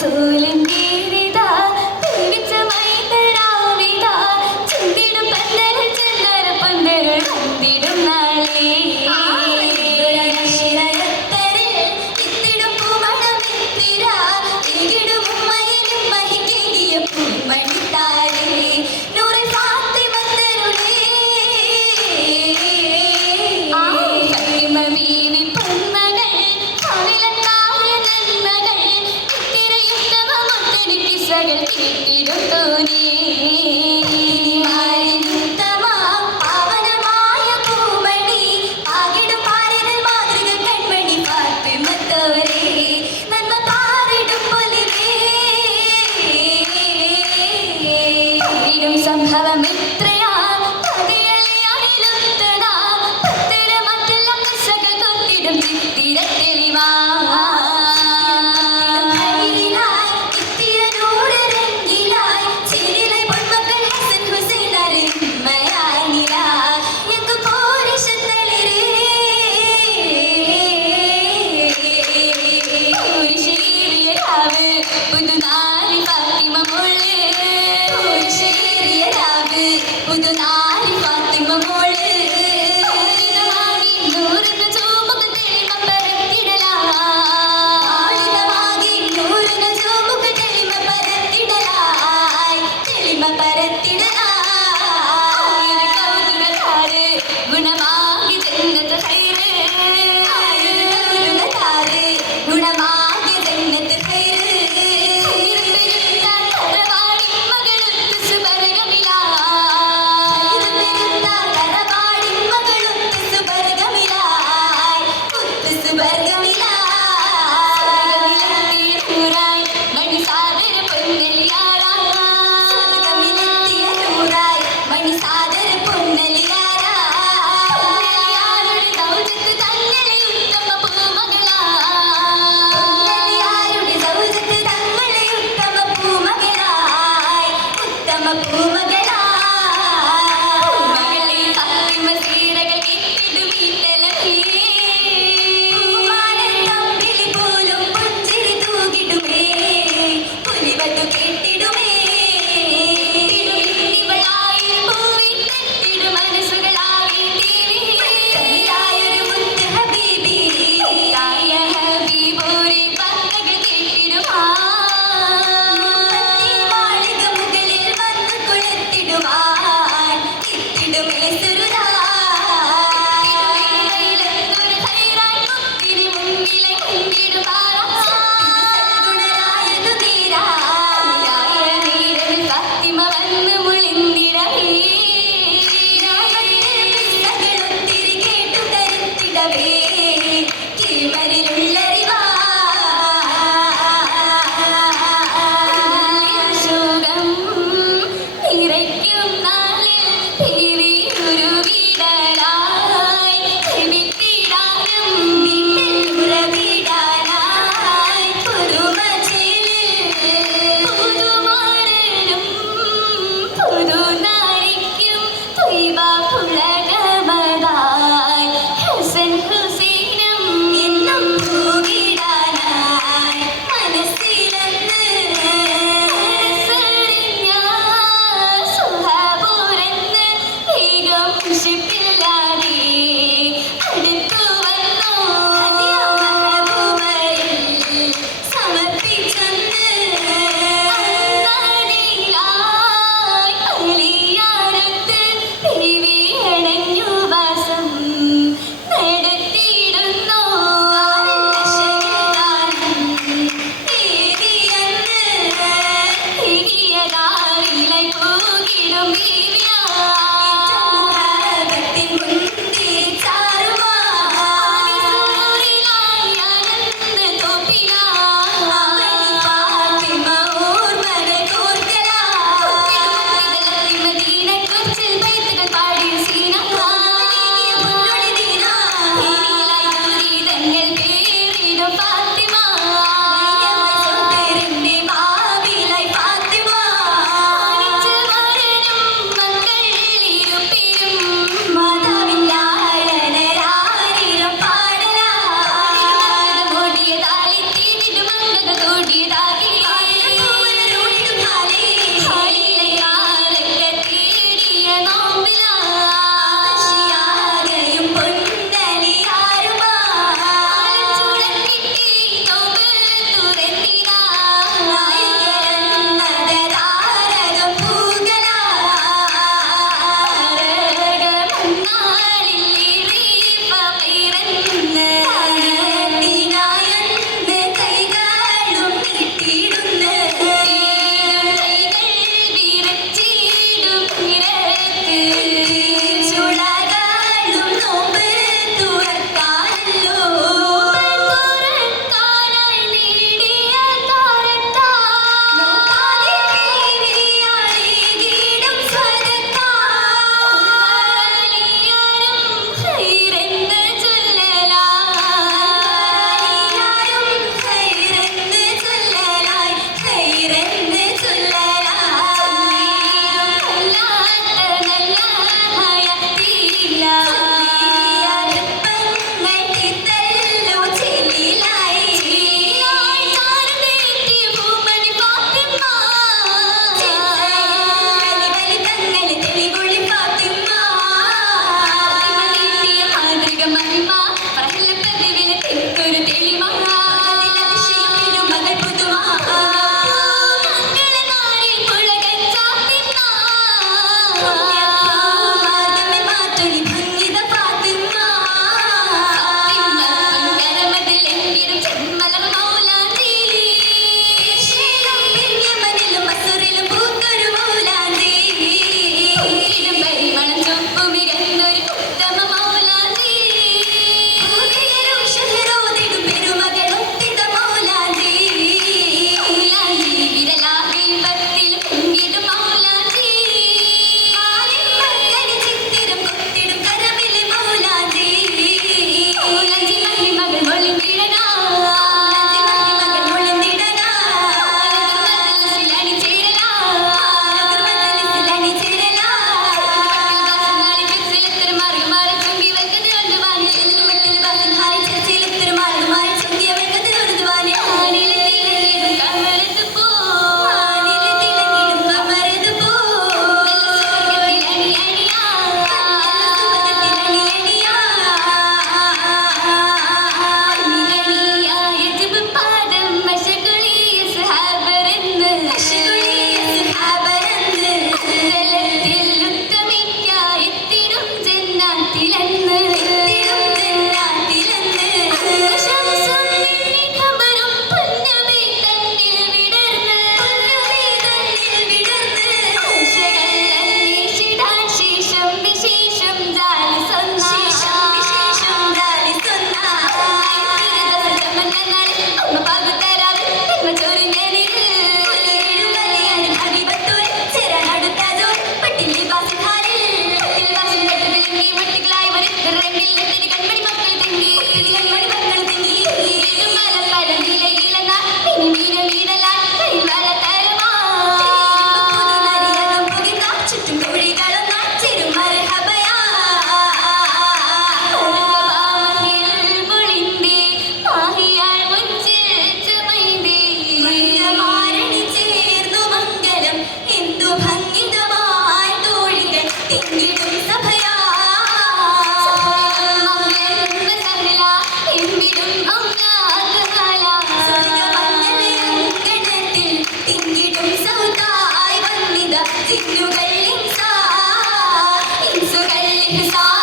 റസൂലിൻ പുതുനാരി Fathima mall. പരത്തിടലായി. കൗതുകധാര് ഗുണമാകി Jannath It's all.